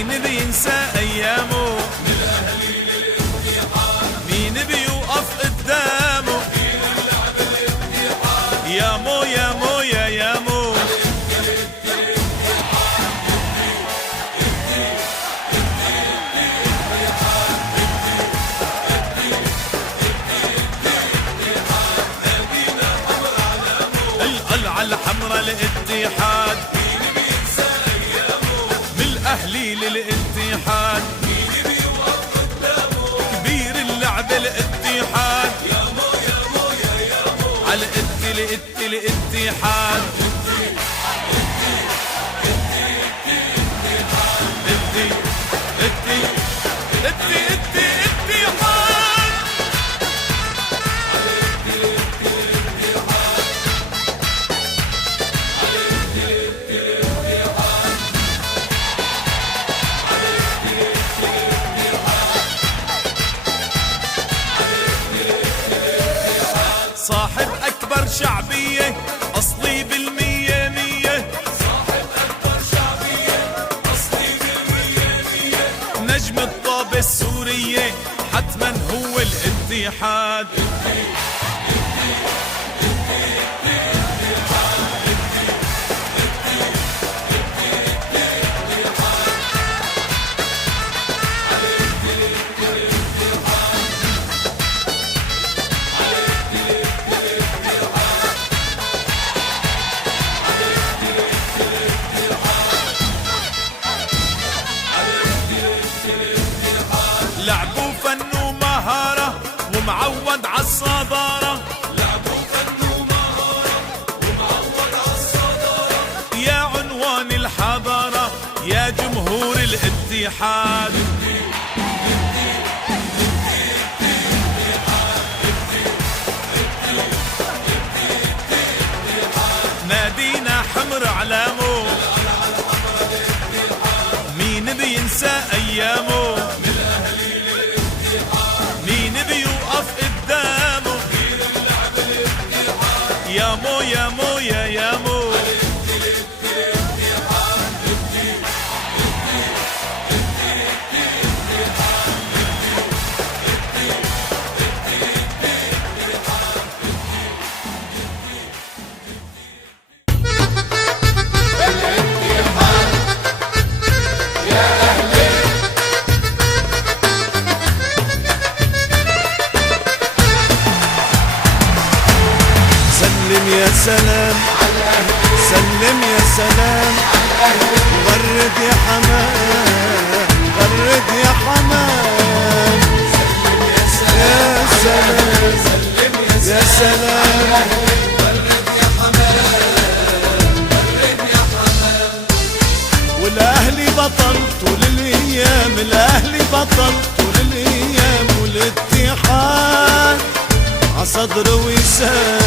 مين بينسى ايامه من الاهلي للاتحاد؟ مين بيوقف قدامه؟ مين اللعب الاتحاد؟ يا مو يا مو يا مو القلعة الحمراء الاتحاد. مين بينسى ايامه من الاهلي للاتحاد؟ مين بيوقف قدامه؟ كبير اللعب الاتحاد. يا مو يا مو يا مو على الاتحاد. صاحب أكبر شعبية أصلي بالمية مية. صاحب أكبر شعبية أصلي بالمية مية. نجم الطابة السورية حتما هو الاتحاد. لعبوا فن ومهارة ومعود عالصدارة. لعبوا فن ومهارة ومعود عالصدارة. يا عنوان الحضارة يا جمهور الاتحاد. نادينا حمر علامه. مين بينسى ايامه؟ مين بيوقف قدامه؟ مين اللعب الاتحاد؟ يا مو يا مو يا مو يا سلام سلم يا سلام. غرد يا حمام غرد يا حمام. يا سلام يا سلام. غرد يا حمام غرد يا حمام. والاهلي بطل طول الايام. الاهلي بطل طول الايام. والاتحاد عصدر وسام.